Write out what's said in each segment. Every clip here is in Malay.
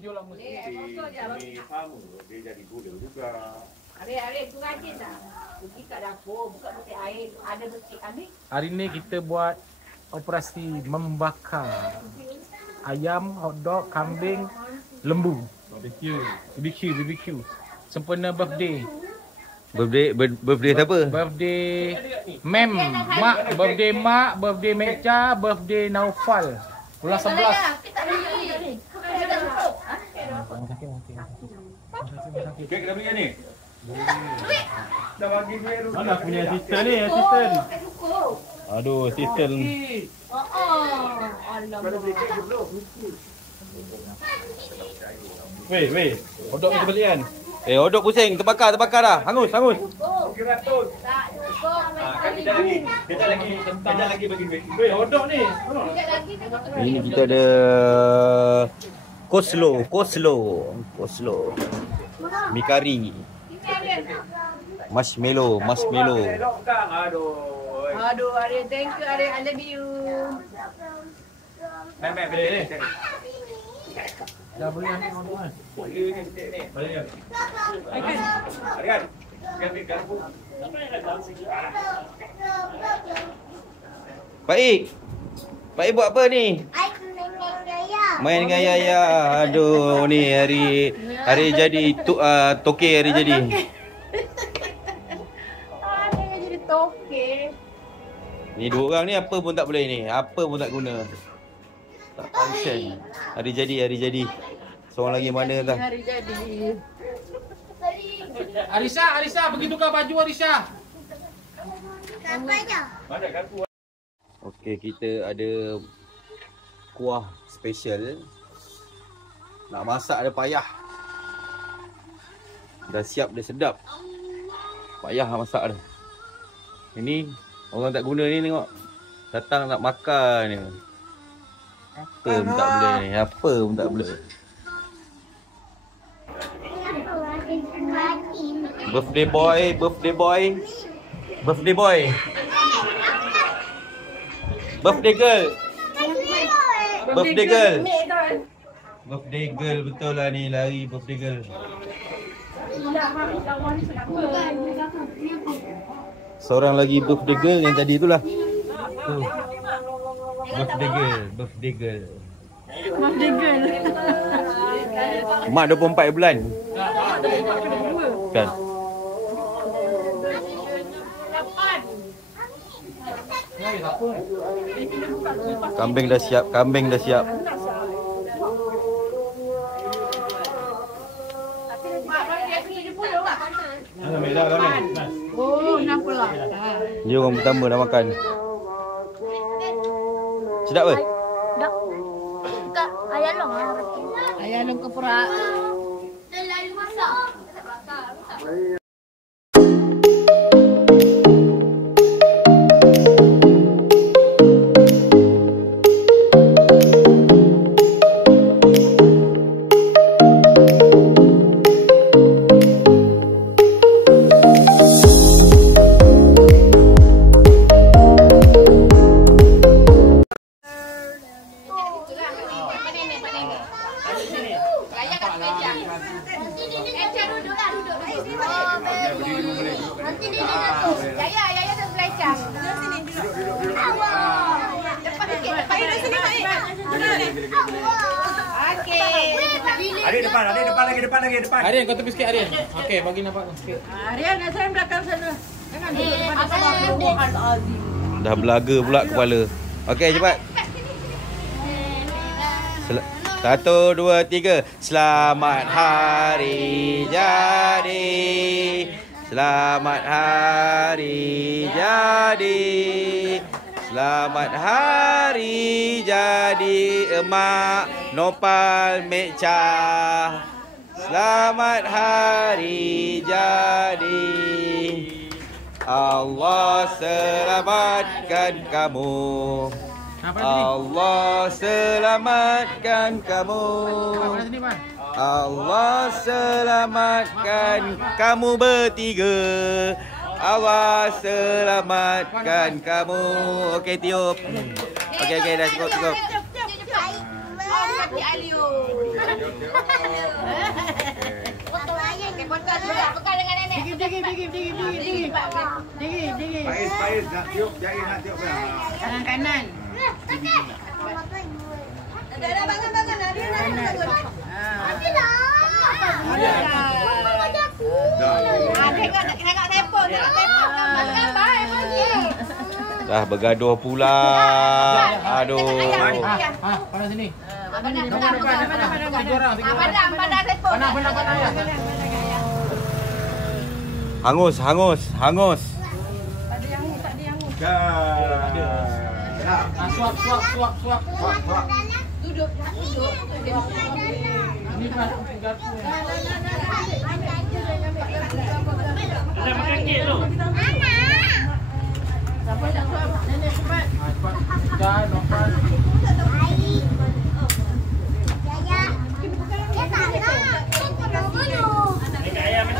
video lah mesti. Ini sama, dia jadi gula juga. Hari-hari tu rajin dah. Pergi kat dapur, buka butik air, ada betik ambil. Hari ni kita buat operasi membakar ayam, hotdog, kambing, lembu. BBQ. Sempena birthday. Birthday siapa? Birthday Mem, Mak, birthday Mak, birthday Mekca, birthday Naufal. Bulan 11. Kek dah beli ni? Dah bagi duit tu. Mana punya assistant ni, assistant? Aduh, assistant. Weh, hotdog kita beli kan? Hotdog pusing, terbakar dah. Hangus. Okey ratus. Kan kita lagi bagi duit. Weh, hotdog ni. Ini kita ada coleslaw. Mi kari. Marshmallow. Aduh, Arya, thank you Arya, I love you. Beli. Dah boleh ambil hotdog kan? Boleh ni betik ni. Boleh ni. Kan? Ambil garpu. Pak Ik buat apa ni? Main dengan Yaya. Aduh, ni hari jadi toke hari jadi. Arya jadi toke. Ni dua orang ni apa pun tak boleh ni. Apa pun tak guna. Tak function. Hari jadi. Seorang lagi mana tak? Hari jadi. Arisa, pergi tukar baju Arisa. Mana garpu? Okey, kita ada kuah special. Nak masak ada payah. Dah siap, dah sedap. Payah masak dah. Ini orang tak guna ni tengok. Datang nak makan ni. Apa pun tak boleh ni. Apa pun tak boleh. Birthday boy. Birthday girl. Birthday girl betul lah ni, lari birthday girl. Seorang lagi birthday girl yang tadi itulah. Tu. Birthday girl. Mak 24 bulan. Kan. Kambing dah siap. Oh, kenapa lah? Dia orang pertama dah makan. Sedap ke? Dak. Kak, ayah long. Ayah long keperak. Terlalu masak. Depan lagi. Aryan, kau tepi sikit Aryan. Okey, bagi nampak sikit. Arya, nak saya belakang sana. Jangan duduk depan Azim. Dah belaga pula kepala. Okey, cepat. 1, 2, 3. Selamat hari jadi. Selamat hari jadi. Selamat hari jadi emak Nopal Mekca. Selamat hari jadi. Allah selamatkan kamu. Allah selamatkan kamu. Allah selamatkan kamu bertiga. Allah selamatkan kamu. Okey, tiup. Okey, dah cukup. Cik Alio. Potong ayam. Potong juga. Pegang dengan nenek. Digi. Pais nak tiup, jari nak tiup dah. Tangan kanan. Dah bangun. Dia nak bangun. Tengok telefon. Gambar lagi. Dah bergaduh pula. Aduh. Pandang sini. Pandang telefon. Pandang ya. Hangus. Suap. Duduk. Ini kan garpu. Dah makan kek tu. Siapa nak suap? Nenek cepat. Cepat. Jangan makan. Dekat ayam ni.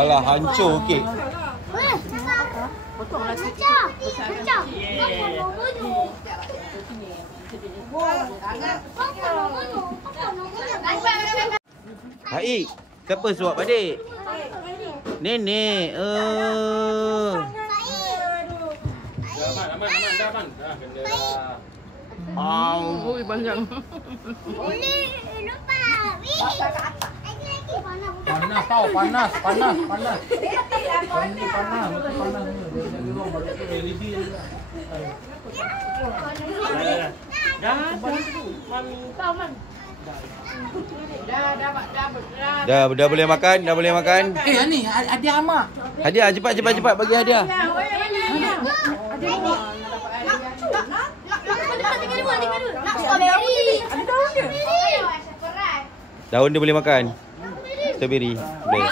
Alah, hancur kek. Haik, siapa suap adik? Nenek. Aman. Dah kena dah. Oi, panjang. Panas tau, panas. Ini panas, betul panas. LED. Dah boleh makan. Ni hadiah Amak. Hadiah cepat bagi hadiah. Daun dia boleh makan. Strawberry. Boleh.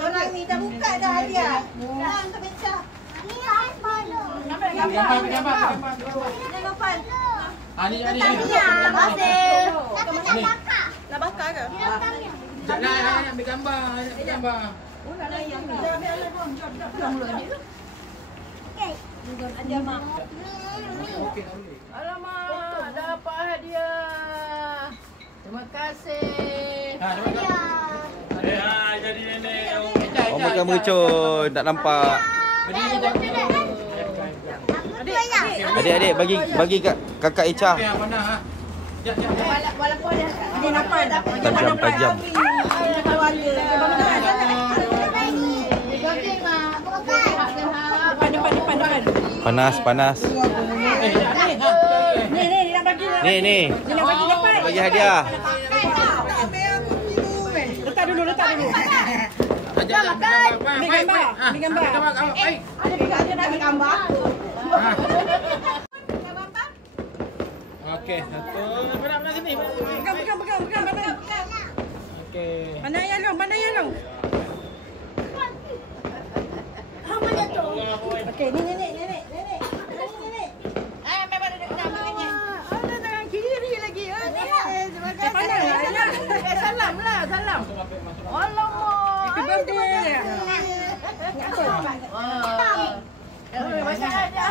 Orang ni dah buka dah hadiah. Dah terpecah. Gambar. Ni. Nak bakar ke? Nak ambil gambar. Alamak, dapat hadiah. Terima kasih. Jadi nenek. Orang makan mercun, tak nampak. Adik, bagi kat kakak Echa. Walaupun dia nampak Tajam. Panas. Ni nak bagi. Ni. Ni nak bagi dapat. Bagi hadiah. Letak dulu. Ni gambar. Ada nak gambar. Okey, satu. Mana sini? Pegang. Okey. Mana yang long? Okey, ni nenek. Memang ada nak ambil. Ada tangan kiri lagi. Terima kasih. Salam. Alamak. Happy birthday. Macam ada.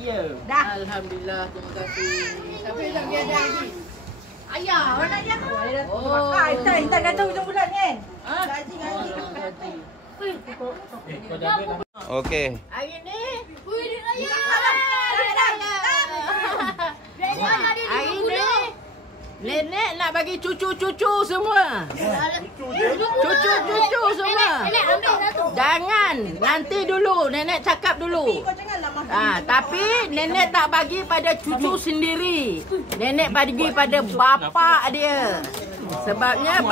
Ya. Dah. Alhamdulillah, terima kasih. Siapa yang nak ada lagi? Ayah, orang nak dia. Oh. Intan datang hujung bulan kan? Gaji. Okey. Hari ni Hari ni nenek nak bagi cucu-cucu semua. Cucu-cucu semua. Jangan, nanti dulu nenek cakap dulu. Tapi nenek tak bagi pada cucu sendiri. Nenek bagi pada bapa dia. Sebabnya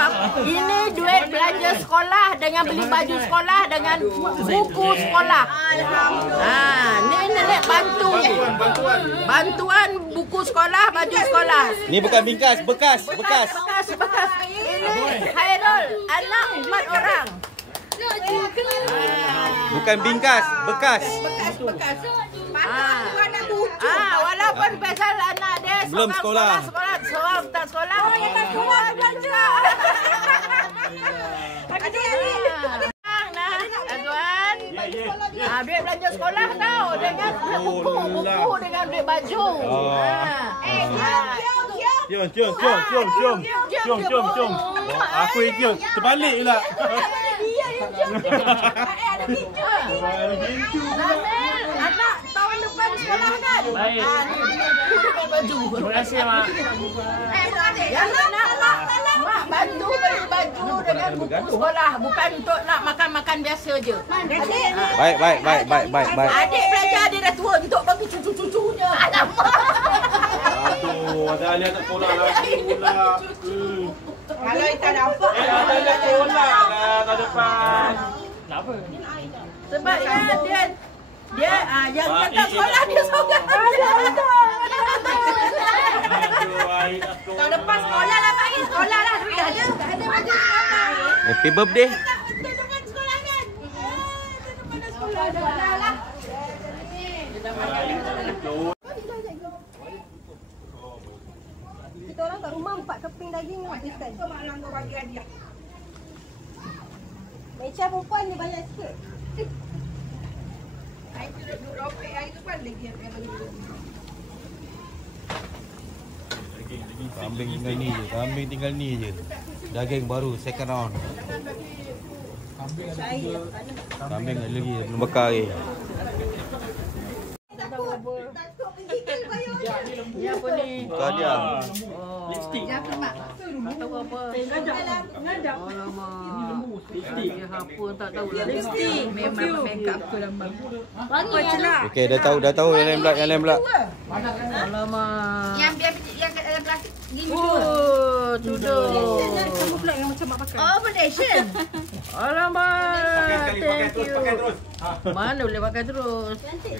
ini duit belanja sekolah dengan beli baju sekolah dengan buku sekolah. Ni nenek bantu. Bantuan buku sekolah, baju sekolah. Ni bukan bingkas, bekas. Ini Khairul, anak 4 orang. Bukan bingkas, bekas. Walaupun pasal anak dia belum sekolah. Seorang tak sekolah. Oh, yang tak sekolah belanja. Azwan. Duit belanja sekolah tau. Dengan buku dengan duit baju. Cium. Aku cium. Terbalik pula. Ada pintu. Anak tahun depan sekolah kan? Baik. Baju. Terima kasih, Mak. Mak bantu beli baju dengan buku sekolah. Bukan untuk nak makan-makan biasa je. Baik. Adik belajar dia dah tua untuk bagi cucu-cucunya. Aduh, ada ahli tak sekolah lagi pula. Kalau kita dapat. Ada sekolah lah tahun depan. Kenapa? Sebab dia yang tak sekolah dia seorang. Tahun depan sekolah lah Pak. Sekolah lah duit ada. Tak ada baju sekolah. Happy birthday. Tahun depan sekolah kan? Tahun depan sekolah lah. Kita orang kat rumah 4 keping daging habiskan. Mecha perempuan dia banyak sikit. Kambing tinggal ni je. Daging baru second round. Kambing lagi belum bakar lagi. Ni apa ni? Buka dia. Lipstick. Tak tahu apa. Lipstick. Apa tak tahu lah. Lipstick. Memang make up ke dalam. Wangi lah. Okey, dah tahu yang lain pula. Alamak. Yang kat dalam plastik ni. Oh, tudung. Kamu pula yang macam mak pakai. Oh, foundation. Alamak. Pakai terus. Mana boleh pakai terus? Cantik.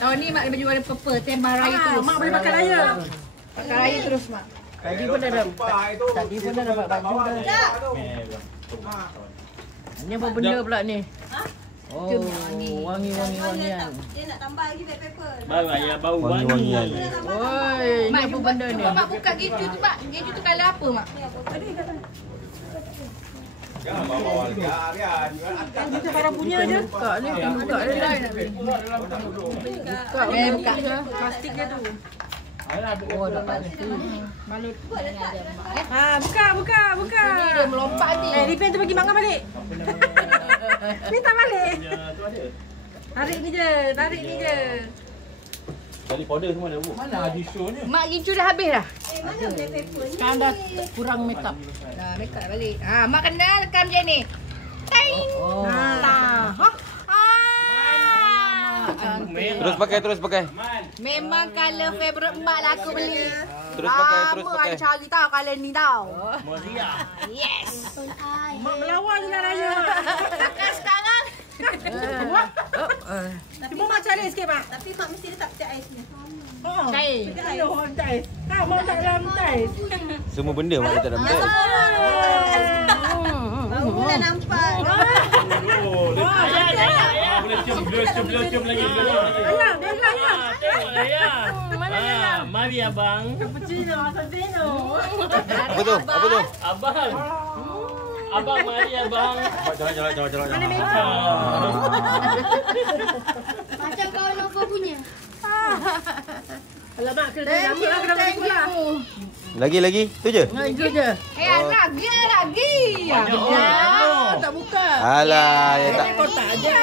Tahun ni mak baju warna purple, tema raya terus. Mak boleh pakai raya. Pakai raya terus mak. Tadi pun dah dapat baju dah. Ini apa benda pula ni? Oh, wangi-wangian. Dia nak tambah lagi black pepper. Bau Wangi-wangian. Oi, ini apa benda ni? Mak buka keju tu Mak. Keju tu colour apa Mak? Jangan bawa Rian. Kita barang punya je. Buka ni, buka dia lain. Buka plastik dia tu. Oh, ada plastik. Balut. Buka. Ini dia melompat ni. Ripen tu pergi makan balik. Ni tak balik. Tarik ni je. Kali powder semua dah bu. Mana Adisho ni? Mak Gincu dah habis dah. Mana black pepper ni? Sekarang dah kurang make up. Dah make up balik. Mak kena rekam macam ni. Ting. Oh. Terus pakai. Memang colour favourite Mak lah aku beli. Terus pakai. Lama ada cari tau colour ni tau. Maria. Yes. Mak melawan je lah raya. Pakai sekarang. Cuba mak cari sikit mak. Tapi Mak mesti letak peti ais ni. Cair. Mak tak dalam tais. Semua benda mak letak dalam beg. Baru dah nampak. Boleh cium lagi. Ayah, dia hilang. Mana dia? Mari abang. Cappuccino, Santino. Apa tu? Abang. Abang mari abang. Jalan. Mana meja? Macam kawan aku punya. Alamak, kena lama lah kena balik pula. Lagi. Tu je. Itu je. Lagi. Tak buka. Alah, ya tak. Kotak aja.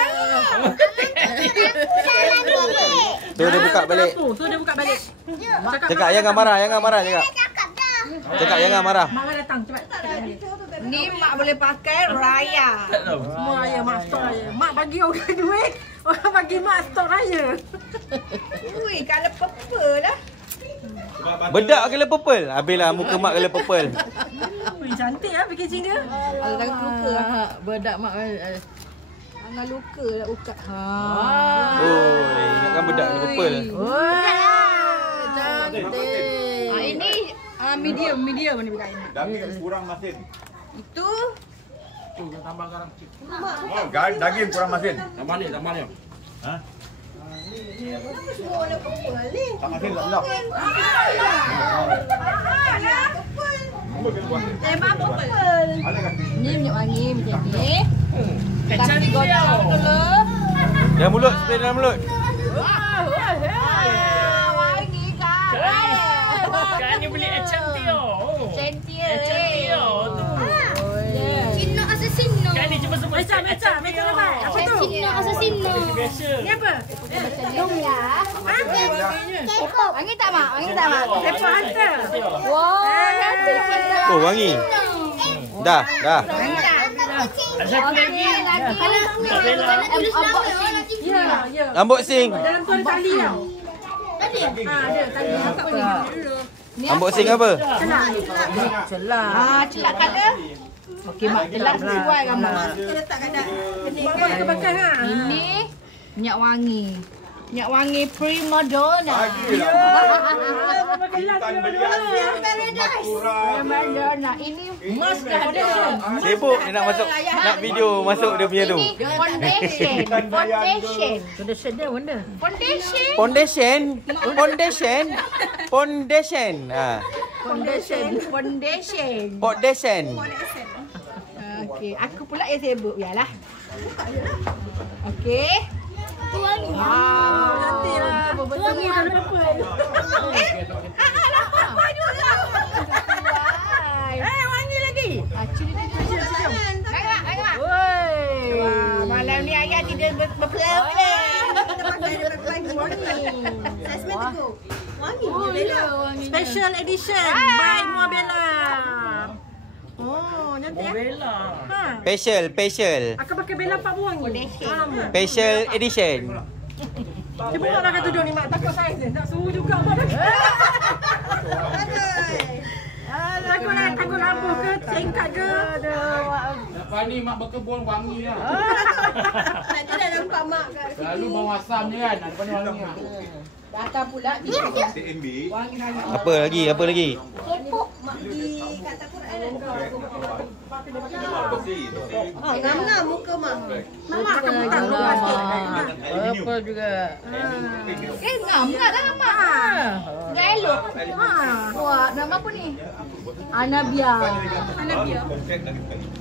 Tu dia buka balik. Tu dia buka balik. Cakap jangan marah cakap. Cakap jangan marah. Mak datang cepat. Ni Mak boleh pakai raya. Semua raya mak stok raya. Mak bagi orang duit, orang bagi mak stok raya. Ui, colour purple lah. Bedak ke purple? Habislah muka mak ke purple. Ui, cantik lah packaging dia. Ada tangan luka lah. Bedak mak. Tangan luka lah buka. Oh, ingatkan bedak ke purple. Wah, cantik. Ini medium ni buka ini. Daging kurang masin. Itu Daging kurang masin. Tambah ni. Ha? Ni minyak wangi macam ni. Kacang ni Gocok dulu. Dalam mulut, spray dalam mulut. Wangi kan. Kan ni beli cantik oh. Cantik. Cantik oh tu. Cino asesino. Kan ni cuma semua Macam lemak. Apa tu? Cino asesino. Biasa. Ni apa? Dong ya. Wangi tak mak? Wangi tak mak? Tepo hantar. Wah, nanti kita. Oh, wangi. Dah. Ada lagi. Ya. Unboxing. Dalam tu ada tali tau. Ada tali. Angkat dulu. Unboxing apa? Celah. Celak kala. Okey, mak celak sesuai kamu. Bakar-bakar ha. Ini minyak wangi. Minyak wangi prima donna. Prima donna. Ini mas dah ada. Sibuk dia nak nak video masuk dia punya tu. Ini foundation. Foundation dia mana? Foundation. Foundation. Ha. Foundation. Foundation. Okey, aku pula yang sibuk biarlah. Okey. Wangi. Nanti lah. Wangi dah apa? Wangi lagi. Wah, malam ni ayah tidak berpelau ni. Special edition by Muabella. Oh, cantik ya. Bella. Ha. Special. Aku pakai Bella 4 wangi. Special edition. Dia buka lah kat tudung ni mak. Takut saiz dia. Nak suruh juga mak. Takut lampu ke, cengkat ke. Lepas ni mak berkebun wangi lah. Nanti dah nampak mak kat sini. Selalu bawang asam je kan. Lepas ni wangi lah. Datang pula ni. Apa lagi? Mak pergi kata Quran ngam-ngam muka mak. Mak akan petang lepas tu. Apa juga. Ngam tak dah mak. Enggak elok. Wah, nama apa ni? Anabia.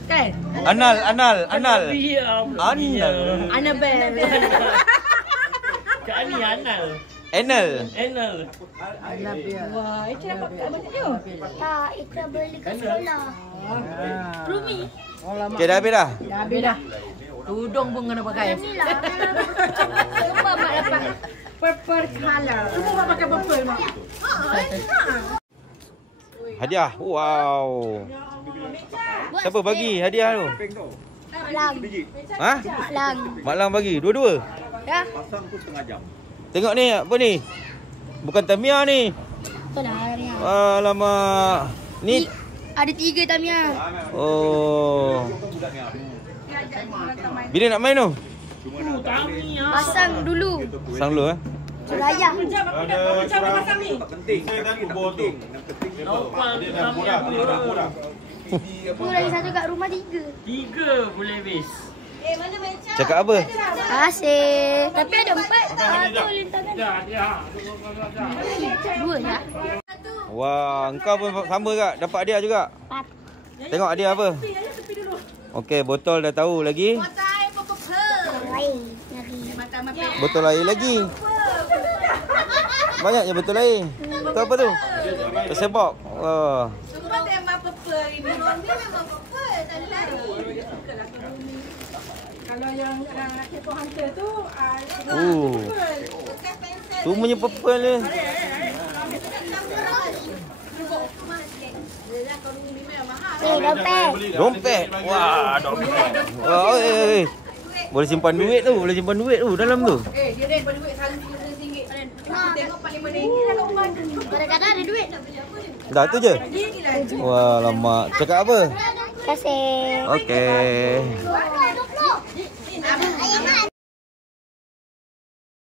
Kan? Anal. Diam. Annabelle. Kak ni Anal. Anal. Wah, itu dapat kat mana tu? Tak, Ika beli kat sekolah. Rumi. Okay, dah habis dah? Dah habis dah. Tudung pun kena pakai. Semua mak dapat purple color. Semua mak pakai purple mak. Hadiah. Wow. Siapa bagi hadiah tu? Lang. Ha? Lang. Mak Lang bagi. Dua-dua. Ya. Tengok ni, apa ni? Bukan Tamiya ni. Betul lah. Alamak. Ni Ada 3 Tamiya. oh. Bila nak main tu? Pasang dulu. Sang dulu Suraya. Macam pasang ni. Aku lagi satu kat rumah 3. 3 boleh habis. Cakap apa? Asyik. Tapi ada 4. Tu lintangan. 2 ya. Wah, engkau pun sama tak? Dapat hadiah juga? Tengok hadiah apa? Okey, botol dah tahu lagi. Lain lagi. Botol air lagi. Banyaknya botol air. Tu apa tu? Sebab. Wah. Semua tema purple ini. Rondi memang purple. Tak ada lari. Kalau yang Kepo Hunter tu Semuanya purple ni. Dompet. Dompet. Wah, dompet. Wah, oi. Boleh simpan duit tu, dalam tu. dia simpan duit RM1. Tengok Parlimen ni dah kat rumah. Kadang-kadang ada duit. Dah tu je. Wah, lama. Cakap apa? Terima kasih. Okey.